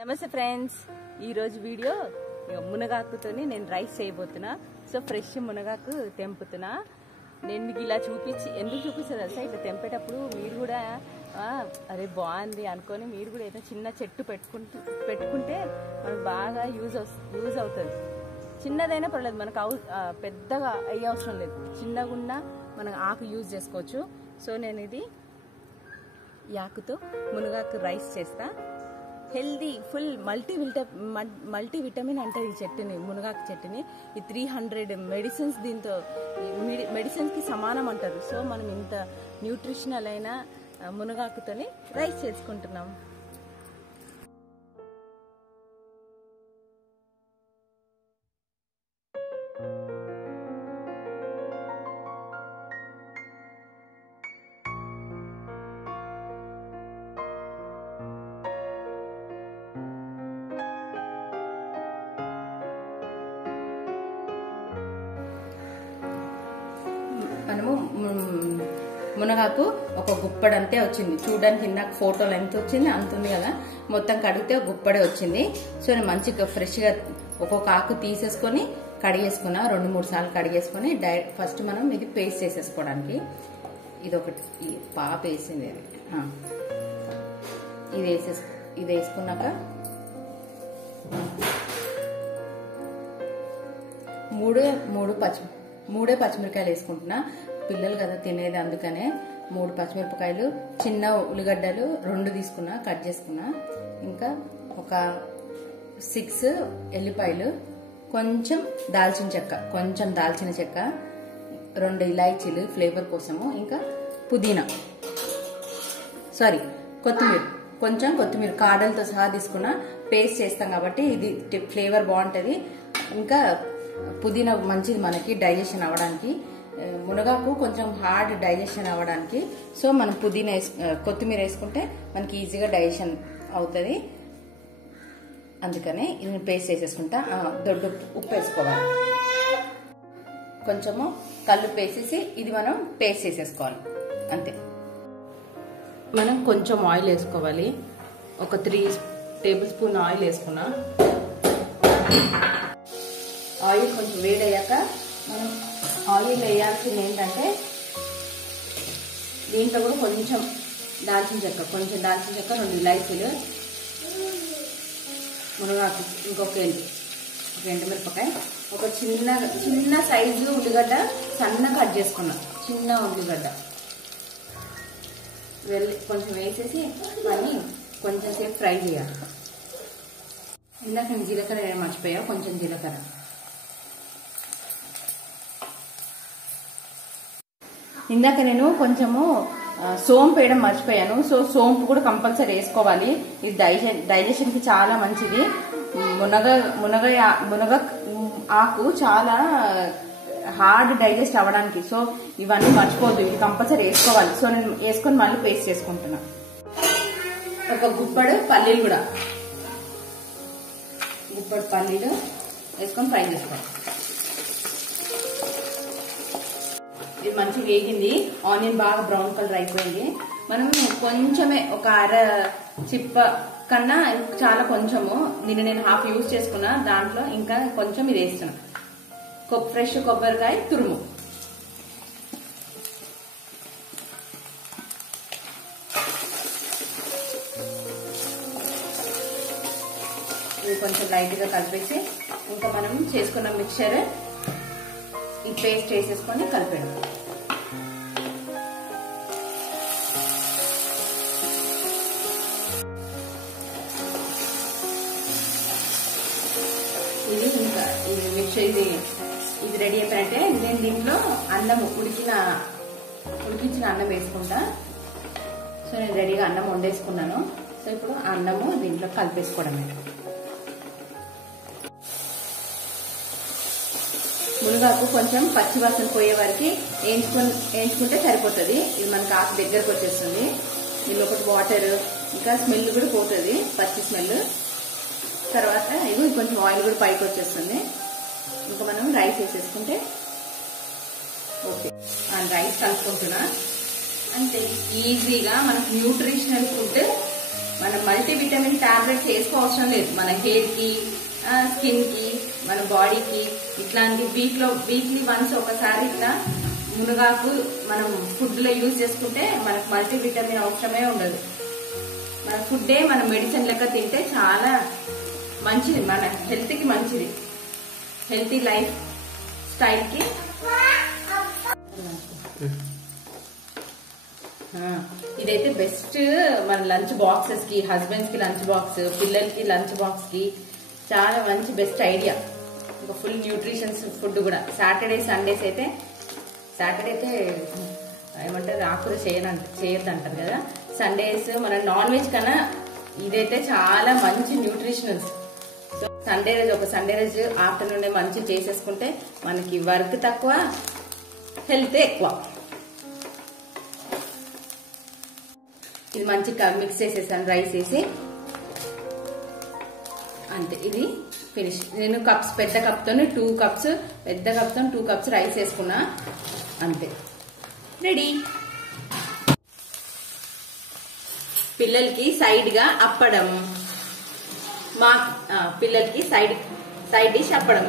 నమస్తే ఫ్రెండ్స్, ఈరోజు వీడియో మునగాకుతోని నేను రైస్ చేయబోతున్నా. సో ఫ్రెష్ మునగాకు తెంపుతున్నా. నేను మీకు ఇలా ఎందుకు చూపిస్తుంది తెలుసా? ఇట్లా తెంపేటప్పుడు మీరు కూడా అరే బాగుంది అనుకొని మీరు కూడా ఏదైనా చిన్న చెట్టు పెట్టుకుంటే మనకు బాగా యూజ్ అవుతుంది. చిన్నదైనా పర్లేదు, మనకు పెద్దగా అయ్యే అవసరం లేదు. చిన్నగా ఉన్నా మనం ఆకు యూజ్ చేసుకోవచ్చు. సో నేను ఇది ఆకుతో మునగాకు రైస్ చేస్తా. హెల్దీ ఫుల్ మల్టీవిటమిన్ అంటారు ఈ చెట్టుని, మునగాకు చెట్టుని. ఈ 300 మెడిసిన్స్ దీంతో మెడిసిన్స్కి సమానం అంటారు. సో మనం ఇంత న్యూట్రిషనల్ అయిన మునగాకుతోని రైస్ చేసుకుంటున్నాం. మనము మునగాకు ఒక గుప్పడంతే వచ్చింది. చూడడానికి ఇందాక ఫోటోలు ఎంత వచ్చింది అంత ఉంది కదా, మొత్తం కడిగితే ఒక గుప్పడే వచ్చింది. సో నేను మంచిగా ఫ్రెష్గా ఒక్కొక్క ఆకు తీసేసుకొని కడిగేసుకున్నా. 2-3 సార్లు కడిగేసుకొని ఫస్ట్ మనం ఇది పేస్ట్ చేసేసుకోవడానికి. ఇది ఒకటి పాప వేసింది. ఇది వేసుకున్నాక మూడే పచ్చిమిరకాయలు వేసుకుంటున్నా. పిల్లలు కదా తినేది, అందుకనే 3 పచ్చిమిరపకాయలు, చిన్న ఉల్లిగడ్డలు 2 తీసుకున్నా, కట్ చేసుకున్నా. ఇంకా ఒక 6 ఎల్లిపాయలు, కొంచెం దాల్చిన చెక్క, 2 ఇలాచీలు ఫ్లేవర్ కోసము, ఇంకా కొత్తిమీర కాడలతో సహా తీసుకున్నా. పేస్ట్ చేస్తాం కాబట్టి ఇది ఫ్లేవర్ బాగుంటుంది. ఇంకా పుదీనా మంచిది మనకి డైజెషన్ అవ్వడానికి. మునగాకు కొంచెం హార్డ్ డైజెషన్ అవ్వడానికి. సో మనం కొత్తిమీర వేసుకుంటే మనకి ఈజీగా డైజెషన్ అవుతుంది. అందుకనే ఇది పేస్ట్ చేసేసుకుంటా. దొడ్డు ఉప్పు వేసుకోవాలి, కొంచెము కల్లుప్పు వేసేసి ఇది మనం పేస్ట్ చేసేసుకోవాలి అంతే. మనం కొంచెం ఆయిల్ వేసుకోవాలి. ఒక 3 టేబుల్ స్పూన్ ఆయిల్ వేసుకున్నా. ఆయిల్ కొంచెం వేడయ్యాక మనం ఆయిల్ వేయాల్సింది ఏంటంటే దీంట్లో కూడా కొంచెం దాల్చిన చెక్క, 2 ఇలాచీలు, మునగాకు, ఇంకొక ఎండుమిరపకాయ, ఒక చిన్న సైజు ఉల్లిగడ్డ సన్నగా కట్ చేసుకున్నా. చిన్న ఉల్లిగడ్డ కొంచెం వేసేసి దాన్ని కొంచెం సేపు ఫ్రై చేయాలి. ఇందాక నేను జీలకర్ర మర్చిపోయా, కొంచెం జీలకర్ర. ఇందాక నేను కొంచెము సోంపు వేయడం మర్చిపోయాను. సో సోంపు కూడా కంపల్సరీ వేసుకోవాలి. ఇది డైజెషన్ కి చాలా మంచిది. మునగ ఆకు చాలా హార్డ్ డైజెస్ట్ అవ్వడానికి. సో ఇవన్నీ మర్చిపోద్దు, ఇది కంపల్సరీ వేసుకోవాలి. సో నేను వేసుకొని మళ్ళీ పేస్ట్ చేసుకుంటున్నా. ఒక గుప్పడు పల్లీలు వేసుకొని ఫ్రై చేసుకోవాలి. ఇది మంచిగా వేగింది. ఆనియన్ బాగా బ్రౌన్ కలర్ అయిపోయింది. మనం కొంచెమే ఒక అర చిప్ప కన్నా చాలా కొంచెము, దీన్ని నేను హాఫ్ యూజ్ చేసుకున్నా. దాంట్లో ఇంకా కొంచెం ఇది వేస్తున్నా. ఫ్రెష్ కొబ్బరికాయ తురుము, ఇది కొంచెం లైట్ గా కలిపేసి ఇంకా మనం చేసుకున్న మిక్చర్ ఈ పేస్ట్ వేసేసుకొని కలిపేయడం. ఇది మిక్చర్ ఇది రెడీ అయిపోయినట్టే. నేను దీంట్లో అన్నం ఉడికించిన అన్నం వేసుకుంటా. సో నేను రెడీగా అన్నం వండేసుకున్నాను. సో ఇప్పుడు ఆ అన్నము దీంట్లో కలిపేసుకోవడమే. మునగాకు కొంచెం పచ్చి వాసన పోయే వరకు వేయించుకుంటే సరిపోతుంది. ఇది మనకు ఆకు దగ్గరకు వచ్చేస్తుంది. దీనిలో ఒకటి వాటర్, ఇంకా స్మెల్ కూడా పోతుంది, పచ్చి స్మెల్. తర్వాత ఇది కొంచెం ఆయిల్ కూడా పైకి వచ్చేస్తుంది. ఇంకా మనం రైస్ వేసేసుకుంటే ఓకే. రైస్ కలుపుకుంటున్నా. అంతే ఈజీగా మనకు న్యూట్రిషనల్ ఫుడ్ మనం మల్టీవిటమిన్ టాబ్లెట్స్ వేసుకోవసరం లేదు. మన హెయిర్ కి, స్కిన్ కి, మన బాడీకి ఇట్లాంటి వీక్లీ వన్స్ ఒకసారి ఇట్లా మునగాకు మనం ఫుడ్ లో యూజ్ చేసుకుంటే మనకు మల్టీవిటమిన్ అవసరమే ఉండదు. మన ఫుడ్డే మన మెడిసిన్ లెక్క తింటే చాలా మంచిది, మన హెల్త్ కి మంచిది, హెల్తీ లైఫ్ స్టైల్ కి. ఇదైతే బెస్ట్ మన లంచ్ బాక్సెస్ కి, హస్బెండ్స్ కి లంచ్ బాక్స్, పిల్లలకి లంచ్ బాక్స్ కి చాలా మంచి బెస్ట్ ఐడియా. ఇంకా ఫుల్ న్యూట్రిషన్స్ ఫుడ్ కూడా. సాటర్డే సండేస్ అయితే, సాటర్డే అయితే ఏమంటారు ఆకుర చేయొద్దు అంటారు కదా. సండేస్ మన నాన్ వెజ్ కన్నా ఇదైతే చాలా మంచి న్యూట్రిషనల్స్. సో సండే రోజు ఆఫ్టర్నూన్ మంచి చేసేసుకుంటే మనకి వర్క్ తక్కువ, హెల్త్ ఎక్కువ. ఇది మంచి మిక్స్ చేసేసాను రైస్ వేసి, అంతే. ఇది ఫినిష్. నేను కప్స్ పెద్ద కప్తో 2 కప్స్, పెద్ద కప్తో 2 కప్స్ రైస్ వేసుకున్నా, అంతే. రెడీ. పిల్లలకి సైడ్ గా అప్పడం, మా పిల్లలకి సైడ్ డిష్ అప్పడం.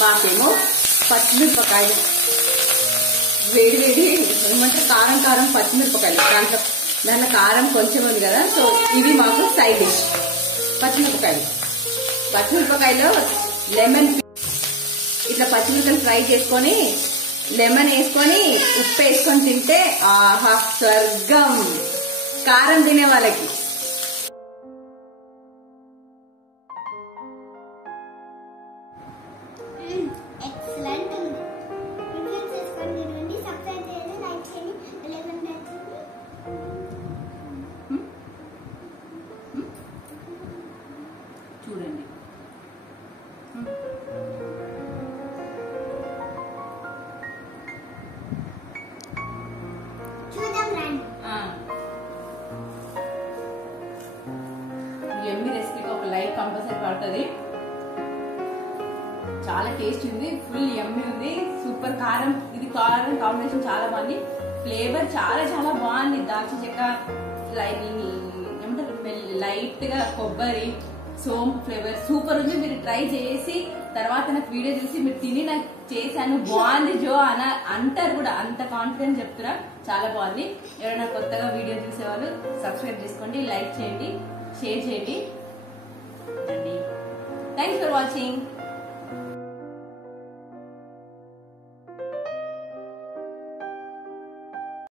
మాకేమో పచ్చిమిరపకాయలు, వేడి ఏమంటే కారం పచ్చిమిరపకాయలు. దాంట్లో కారం కొంచెం ఉంది కదా, సో ఇవి మాకు సైడ్ డిష్. పచ్చిమిరపకాయలో లెమన్, ఇట్లా పచ్చిమిరపకాయలు ఫ్రై చేసుకొని లెమన్ వేసుకొని ఉప్పు వేసుకొని తింటే ఆహా స్వర్గం. కారం తినే వాళ్ళకి. చూడండి, ఎమ్మి రెసిపీకి ఒక లైక్ కంపల్సరీ పడుతుంది. చాలా టేస్ట్ ఉంది, ఫుల్ ఎమ్మి ఉంది, సూపర్. కారం, ఇది కారం కాంబినేషన్ చాలా బాగుంది. ఫ్లేవర్ చాలా బాగుంది. దాల్చిన చెక్క, ఏమంటారు లైట్ గా కొబ్బరి, సోంపు ఫ్లేవర్ సూపర్ ఉంది. మీరు ట్రై చేసి తర్వాత నాకు వీడియో చూసి మీరు తిని నాకు చేశాను బాగుంది జో అంటారు కూడా, అంత కాన్ఫిడెన్స్ చెప్తున్నా. చాలా బాగుంది. ఎవరైనా కొత్తగా వీడియో చూసేవాళ్ళు సబ్స్క్రైబ్ చేసుకోండి, లైక్ చేయండి, షేర్ చేయండి. Thanks for watching.